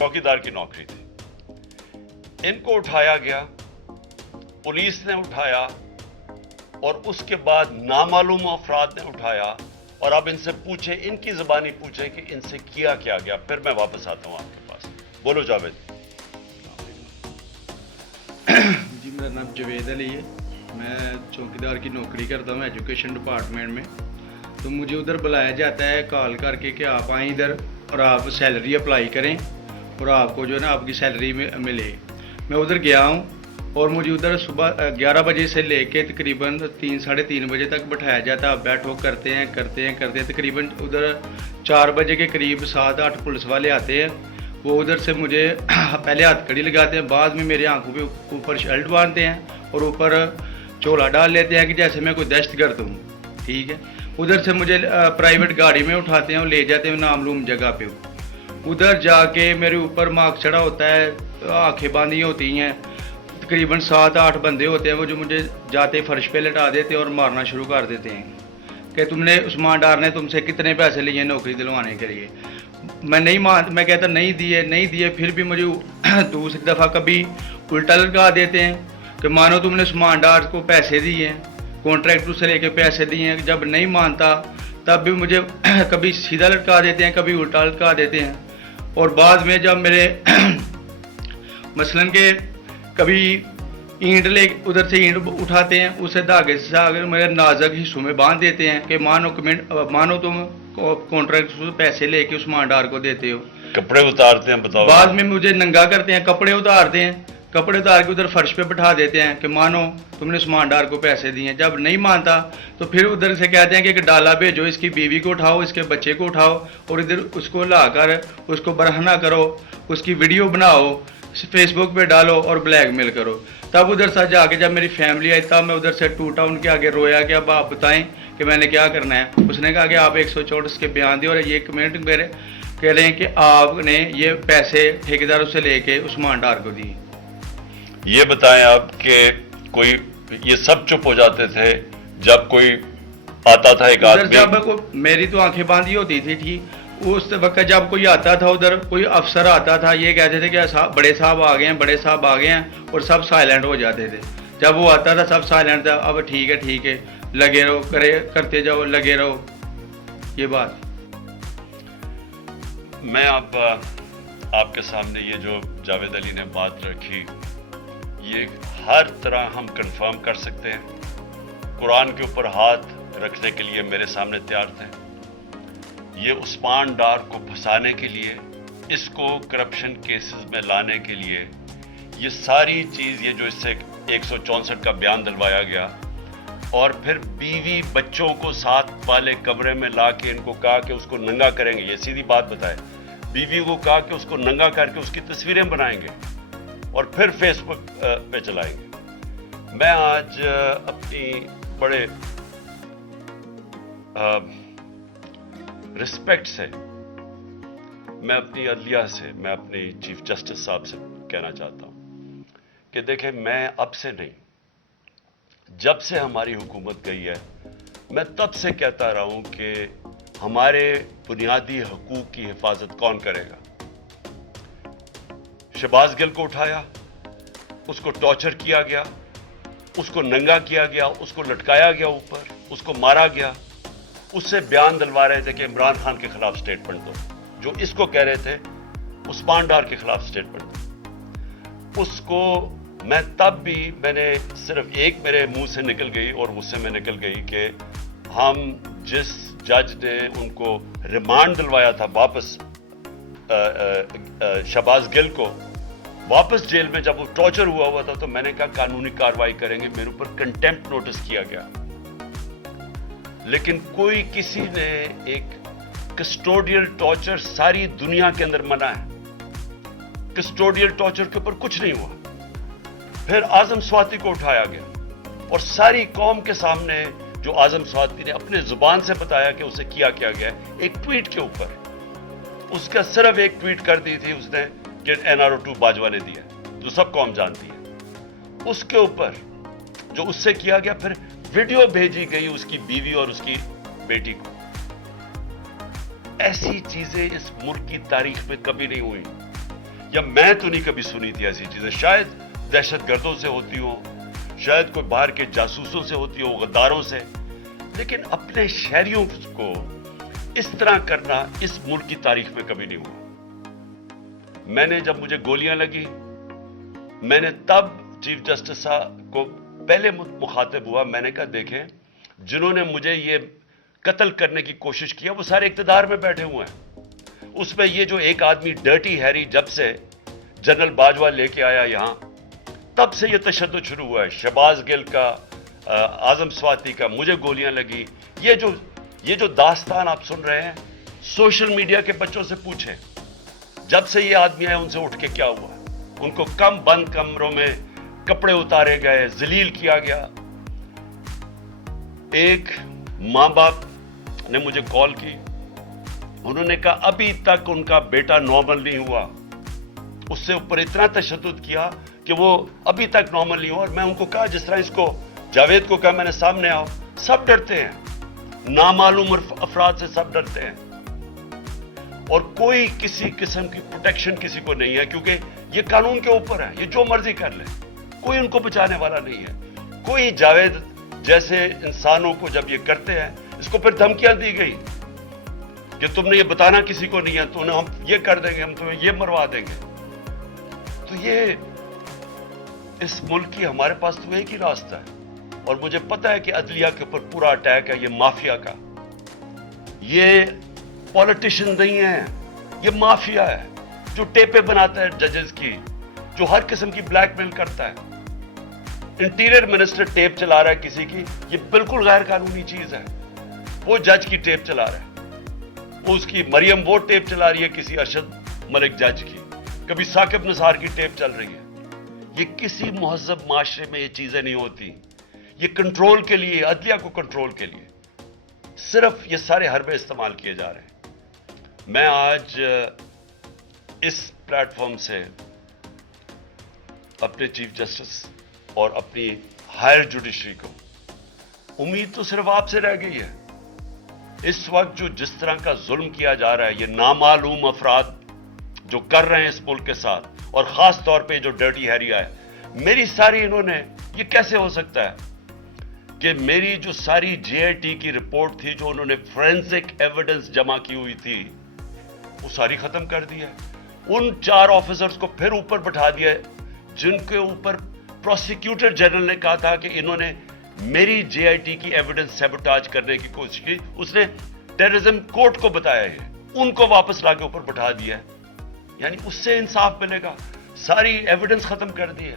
चौकीदार की नौकरी थी। इनको उठाया गया, पुलिस ने उठाया और उसके बाद नामालूम अफराद ने उठाया और अब इनसे पूछे, इनकी ज़बानी पूछे कि इनसे किया क्या गया। फिर मैं वापस आता हूं आपके पास। बोलो जावेद। जी मेरा नाम जवेद अली है, मैं चौकीदार की नौकरी करता हूँ एजुकेशन डिपार्टमेंट में। तो मुझे उधर बुलाया जाता है कॉल करके कि आप आएँ इधर और आप सैलरी अप्लाई करें और आपको जो है ना आपकी सैलरी मिले। मैं उधर गया हूँ और मुझे उधर सुबह 11 बजे से लेके तकरीबन 3 साढ़े 3 बजे तक बैठाया जाता है। आप बैठो, करते हैं तकरीबन उधर 4 बजे के करीब 7-8 पुलिस वाले आते हैं। वो उधर से मुझे पहले हथकड़ी लगाते हैं, बाद में मेरे आंखों के ऊपर शर्ट बांधते हैं और ऊपर चोला डाल लेते हैं कि जैसे मैं कोई दहशतगर्द हूँ। ठीक है, उधर से मुझे प्राइवेट गाड़ी में उठाते हैं और ले जाते हैं नामालूम जगह पे। उधर जाके मेरे ऊपर मार्क चढ़ा होता है, आंखें बांधी होती हैं, तकरीबन 7-8 बंदे होते हैं। वो जो मुझे जाते फर्श पे लटा देते हैं और मारना शुरू कर देते हैं कि तुमने उस्मान डार ने तुमसे कितने पैसे लिए नौकरी दिलवाने के लिए। मैं कहता नहीं दिए। फिर भी मुझे दूसरी दफ़ा कभी उल्टा लटका देते हैं कि मानो तुमने उस्मान डार को पैसे दिए हैं, कॉन्ट्रैक्टर से लेके पैसे दिए हैं। जब नहीं मानता तब भी मुझे कभी सीधा लटका देते हैं, कभी उल्टा लटका देते हैं। और बाद में जब मेरे मसलन के कभी ईंट ले उधर से ईंट उठाते हैं, उसे धागे से मेरे नाजुक हिस्सों में बांध देते हैं कि मानो तुम कॉन्ट्रैक्ट से पैसे लेके उस्मान डार को देते हो। कपड़े उतारते हैं, बताओ। बाद में मुझे नंगा करते हैं, कपड़े उतारते हैं, कपड़े उतार के उधर फर्श पे बिठा देते हैं कि मानो तुमने उस्मान डार को पैसे दिए। जब नहीं मानता तो फिर उधर से कहते हैं कि एक डाला भेजो, इसकी बीवी को उठाओ, इसके बच्चे को उठाओ और इधर उसको लाकर उसको बरहना करो, उसकी वीडियो बनाओ, फेसबुक पे डालो और ब्लैकमेल करो। तब उधर से जाके जब मेरी फैमिली आई तब मैं उधर से टूटा, उनके आगे रोया कि अब आप बताएं कि मैंने क्या करना है। उसने कहा कि आप 164 के बयान दिए और ये कमेंट मेरे कह रहे हैं कि आपने ये पैसे ठेकेदारों से लेके उस्मान डार को दिए। ये बताएं आप कि कोई ये सब चुप हो जाते थे जब कोई आता था एक आदमी? जब मेरी तो आंखें बांधी होती थी, ठीक उस वक्त जब कोई आता था, उधर कोई अफसर आता था, ये कहते थे कि बड़े साहब आ गए हैं और सब साइलेंट हो जाते थे। जब वो आता था सब साइलेंट था। अब ठीक है, लगे रहो, करते जाओ, लगे रहो। ये बात मैं आपके सामने ये जो जावेद अली ने बात रखी, ये हर तरह हम कंफर्म कर सकते हैं। कुरान के ऊपर हाथ रखने के लिए मेरे सामने तैयार थे। ये उस्मान डार को फंसाने के लिए, इसको करप्शन केसेस में लाने के लिए, ये सारी चीज़, ये जो इससे 164 का बयान दिलवाया गया और फिर बीवी बच्चों को साथ वाले कमरे में ला के इनको कहा कि उसको नंगा करेंगे। ये सीधी बात बताए, बीवी को कहा कि उसको नंगा करके उसकी तस्वीरें बनाएंगे और फिर फेसबुक पे चलाएंगे। मैं आज अपनी बड़े रिस्पेक्ट से, मैं अपनी अदलिया से, मैं अपनी चीफ जस्टिस साहब से कहना चाहता हूं कि देखें, मैं अब से नहीं, जब से हमारी हुकूमत गई है, मैं तब से कहता रहा हूं कि हमारे बुनियादी हकूक की हिफाजत कौन करेगा। शहबाज गिल को उठाया, उसको टॉर्चर किया गया, उसको नंगा किया गया, उसको लटकाया गया ऊपर, उसको मारा गया। उससे बयान दिलवा रहे थे कि इमरान खान के खिलाफ स्टेटमेंट दो, जो इसको कह रहे थे उस्मान डार के खिलाफ स्टेटमेंट दो। उसको मैं तब भी, मैंने सिर्फ एक मेरे मुंह से निकल गई और गुस्से में निकल गई कि हम जिस जज ने उनको रिमांड दिलवाया था वापस, शहबाज गिल को वापस जेल में, जब वो टॉर्चर हुआ था, तो मैंने कहा कानूनी कार्रवाई करेंगे। मेरे ऊपर कंटेम्प्ट नोटिस किया गया, लेकिन कोई किसी ने एक कस्टोडियल टॉर्चर सारी दुनिया के अंदर मना है। कस्टोडियल टॉर्चर के ऊपर कुछ नहीं हुआ। फिर आजम स्वाति को उठाया गया और सारी कौम के सामने जो आजम स्वाति ने अपने जुबान से बताया कि उसे किया क्या गया, एक ट्वीट के ऊपर, उसका सिर्फ एक ट्वीट कर दी थी उसने कि NRO2 बाजवा ने दिया, जो सब कौम जानती है। उसके ऊपर जो उससे किया गया, फिर वीडियो भेजी गई उसकी बीवी और उसकी बेटी को। ऐसी चीजें इस मुल्क की तारीख में कभी नहीं हुई। یا میں تو نہیں کبھی سنی تھی ایسی چیزیں. شاید دہشت گردوں سے ہوتی ہو, شاید کوئی باہر کے جاسوسوں سے ہوتی ہو, غداروں سے, لیکن اپنے شہریوں کو اس طرح کرنا اس ملک کی تاریخ میں کبھی نہیں ہوا. میں نے جب مجھے گولیاں لگی, میں نے تب چیف جسٹس صاحب کو پہلے مخاطب ہوا. میں نے کہا دیکھیں, جنہوں نے مجھے یہ قتل کرنے کی کوشش کیا وہ سارے اقتدار میں بیٹھے ہوئے ہیں. اس میں یہ جو ایک آدمی ڈرٹی ہیری جب سے جنرل باجوہ لے کے آیا یہاں, تب سے یہ تشدد شروع ہوا ہے. شہباز گل کا, اعظم سواتی کا, مجھے گولیاں لگی. یہ جو داستان آپ سن رہے ہیں, سوشل میڈیا کے بچوں سے پوچھیں, جب سے یہ آدمی آئے ان سے اٹھ کے کیا ہوا. ان کو بند کمروں میں کپڑے اتارے گئے, ذلیل کیا گیا. ایک ماں باپ نے مجھے کال کی, انہوں نے کہا ابھی تک ان کا بیٹا نارمل نہیں ہوا. اس سے اوپر اتنا تشدد کیا کہ وہ ابھی تک نارمل نہیں ہوا. اور میں ان کو کہا, جس طرح اس کو جاوید کو کہا میں نے سامنے آؤ, سب ڈرتے ہیں, نامعلوم افراد سے سب ڈرتے ہیں, اور کوئی کسی قسم کی پروٹیکشن کسی کو نہیں ہے, کیونکہ یہ قانون کے اوپر ہے, یہ جو مرضی کر لے, کوئی ان کو بچانے والا نہیں ہے. کوئی جاوید جیسے انسانوں کو جب یہ کرتے ہیں, اس کو پھر دھمکیاں دی گئی کہ تم نے یہ بتانا کسی کو نہیں ہے, تو ہم یہ کر دیں گے, ہم تمہیں یہ مروا دیں گے. تو یہ اس ملک کی ہمارے پاس تو ایک ہی راستہ ہے, اور مجھے پتا ہے کہ عدلیہ کے اوپر پورا اٹیک ہے یہ مافیا کا. یہ پولیٹیشین نہیں ہے, یہ مافیا ہے جو ٹیپیں بناتا ہے ججز کی, جو ہر قسم کی بلیک میل کرتا ہے. انٹیریئر منسٹر ٹیپ چلا رہا ہے کسی کی, یہ بالکل غیر قانونی چیز ہے. وہ جج کی ٹیپ چلا رہا ہے, وہ اس کی مریم وہ ٹیپ چلا رہی ہے کسی ارشد ملک جج کی, کبھی ثاقب نثار کی ٹیپ چل رہی ہے. یہ کسی مہذب معاشرے میں یہ چیزیں نہیں ہوتی. یہ کنٹرول کے لیے, عدلیہ کو کنٹرول کے لیے صرف یہ سارے حربے استعمال کیے جا رہے ہیں. میں آج اس پلیٹ فارم سے اپنے چیف جسٹس اور اپنی ہائر جوڈیشری کو, امید تو صرف آپ سے رہ گئی ہے. اس وقت جو جس طرح کا ظلم کیا جا رہا ہے, یہ نامعلوم افراد جو کر رہے ہیں اس ملک کے ساتھ, اور خاص طور پہ جو ڈرٹی ہیری ہے, میری ساری انہوں نے, یہ کیسے ہو سکتا ہے کہ میری جو ساری جے آئی ٹی کی رپورٹ تھی, جو انہوں نے فورینسک ایویڈنس جمع کی ہوئی تھی, وہ ساری ختم کر دی ہے. ان 4 آفیسرز کو پھر اوپر بٹھا دیا جن کے اوپر پروسیکیوٹر جنرل نے کہا تھا کہ انہوں نے میری جے آئی ٹی کی ایویڈنس سیبوٹاج کرنے کی کوشش کی. اس نے ٹیررزم کورٹ کو بتایا ہے, ان کو واپس لا کے اوپر بٹھا دیا ہے. یعنی اس سے انصاف ملے گا, ساری ایویڈنس ختم کر دی ہے.